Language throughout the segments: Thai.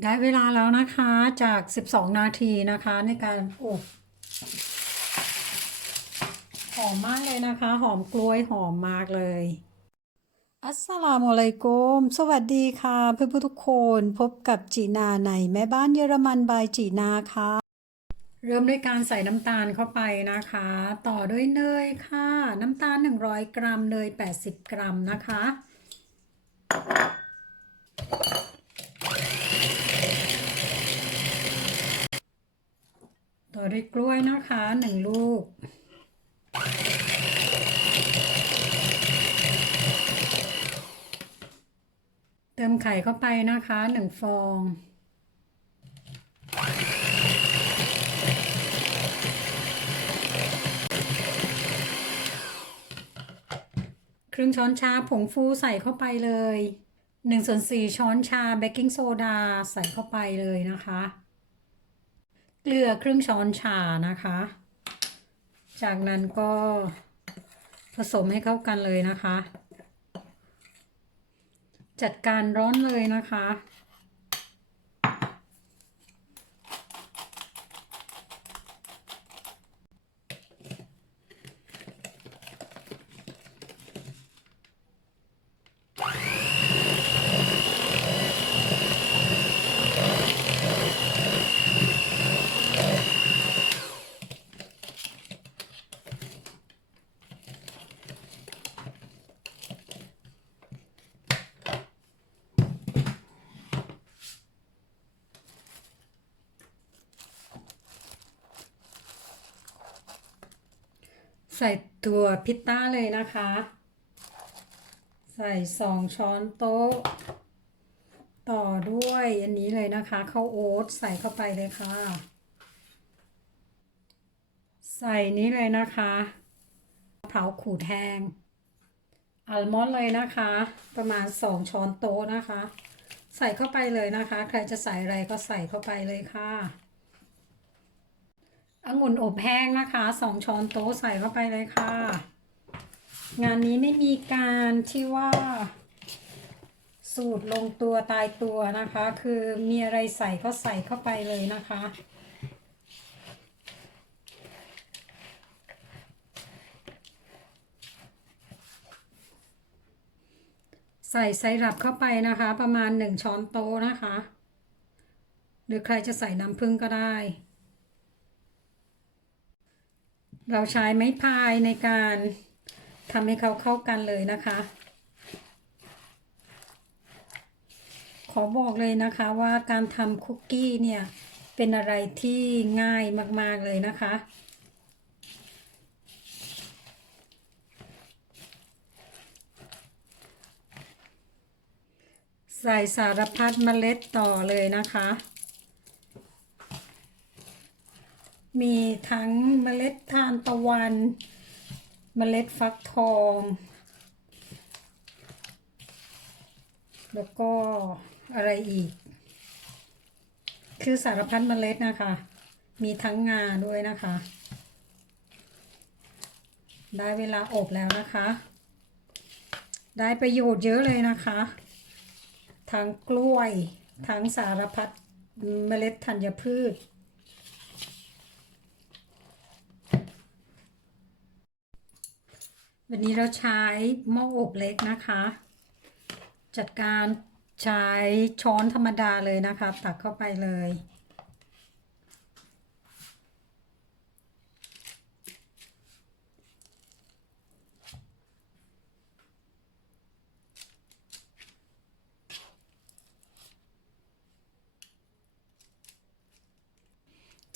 ได้เวลาแล้วนะคะจาก 12 นาทีนะคะในการอบหอมมากเลยนะคะ หอมกล้วยหอมมากเลย อัสสลามุอะลัยกุมสวัสดีค่ะ เพื่อนๆทุกคนพบกับจีนาในแม่บ้านเยอรมันบายจีนาค่ะ เริ่มด้วยการใส่น้ำตาลเข้าไปนะคะ ต่อด้วยเนยค่ะ น้ำตาล 100 กรัมเนย 80 กรัมนะคะ ต่อ ด้วยกล้วยนะคะหนึ่งลูก เติมไข่เข้าไปนะคะหนึ่งฟองครึ่งช้อนชาผงฟูใส่เข้าไปเลย1ส่วน4ช้อนชาเบกกิ้งโซดาใส่เข้าไปเลยนะคะ เกลือครึ่งช้อนชานะคะ จากนั้นก็ผสมให้เข้ากันเลยนะคะ จัดการร้อนเลยนะคะ ใส่ตัวพิตต้าเลยนะคะ ใส่สองช้อนโต๊ะ ต่อด้วยอันนี้เลยนะคะข้าวโอ๊ตใส่เข้าไปเลยค่ะ ใส่นี้เลยนะคะมะพร้าวขูดแห้งอัลมอนด์เลยนะคะ ประมาณสองช้อนโต๊ะนะคะ ใส่เข้าไปเลยนะคะ ใครจะใส่อะไรก็ใส่เข้าไปเลยค่ะ องุ่นอบแห้งนะคะสองช้อนโต๊ะใส่เข้าไปเลยค่ะ งานนี้ไม่มีการที่ว่า สูตรลงตัวตายตัวนะคะ คือมีอะไรใส่ก็ใส่เข้าไปเลยนะคะ ใส่ไซรัปเข้าไปนะคะ ประมาณหนึ่งช้อนโต๊ะนะคะ หรือใครจะใส่น้ำผึ้งก็ได้ เราใช้ไม้พายในการทำให้เขาเข้ากันเลยนะคะ ขอบอกเลยนะคะว่าการทำคุกกี้เนี่ย เป็นอะไรที่ง่ายมาก ๆ เลยนะคะใส่สารพัดเมล็ดต่อเลยนะคะ มีทั้งเมล็ดทานตะวัน เมล็ดฟักทอง แล้วก็อะไรอีก คือสารพัดเมล็ดนะคะ มีทั้งงาด้วยนะคะ ได้เวลาอบแล้วนะคะ ได้ประโยชน์เยอะเลยนะคะ ทั้งกล้วย ทั้งสารพัดเมล็ดธัญพืช วันนี้เราใช้หม้ออบเล็กนะคะ จัดการใช้ช้อนธรรมดาเลยนะคะ ตักเข้าไปเลย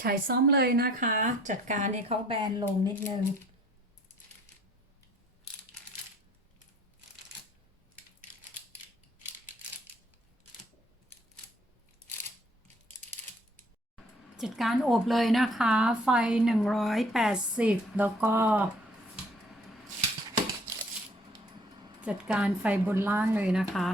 ใช้ซ่อมเลยนะคะ จัดการให้เขาแบนลงนิดนึง จัดการอบเลยนะคะ ไฟ 180 แล้วก็ จัดการไฟบนล่างเลยนะคะ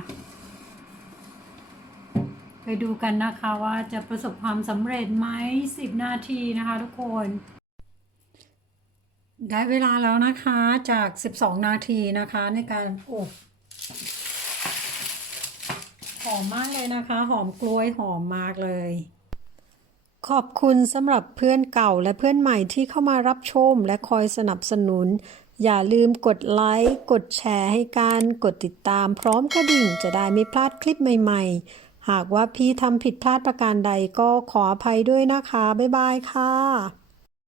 ไปดูกันนะคะว่าจะประสบความสำเร็จไหม10 นาทีนะคะทุกคน ได้เวลาแล้วนะคะจาก 12 นาทีนะคะในการอบหออมมากเลยนะคะ หอมกล้วยหอมมากเลย ขอบคุณสำหรับเพื่อนเก่าและเพื่อนใหม่ที่เข้ามารับชมและคอยสนับสนุน อย่าลืมกดไลค์ กดแชร์ให้กันกดติดตามพร้อมกระดิ่งจะได้ไม่พลาดคลิปใหม่ ๆ หากว่าพี่ทำผิดพลาดประการใดก็ขออภัยด้วยนะคะ บ๊ายบายค่ะ